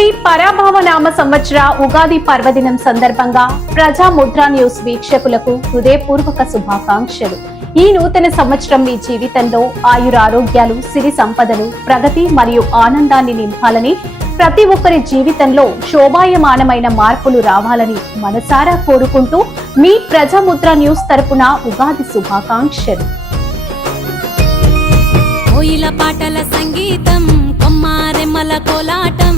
శ్రీ పరాభవనామ సంవత్సర ఉగాది పర్వదినం సందర్భంగా ప్రజాముద్ర న్యూస్ వీక్షకులకు హృదయపూర్వక శుభాకాంక్షలు. ఈ నూతన సంవత్సరం మీ జీవితంలో ఆయురారోగ్యాలు, సిరి సంపదలు, ప్రగతి మరియు ఆనందాన్ని నింపాలని, ప్రతి ఒక్కరి జీవితంలో శోభాయమానమైన మార్పులు రావాలని మనసారా కోరుకుంటూ మీ ప్రజాముద్ర న్యూస్ తరపున ఉగాది శుభాకాంక్షలు. పాటల సంగీతం, కొమ్మారెమ్మల కోలాట,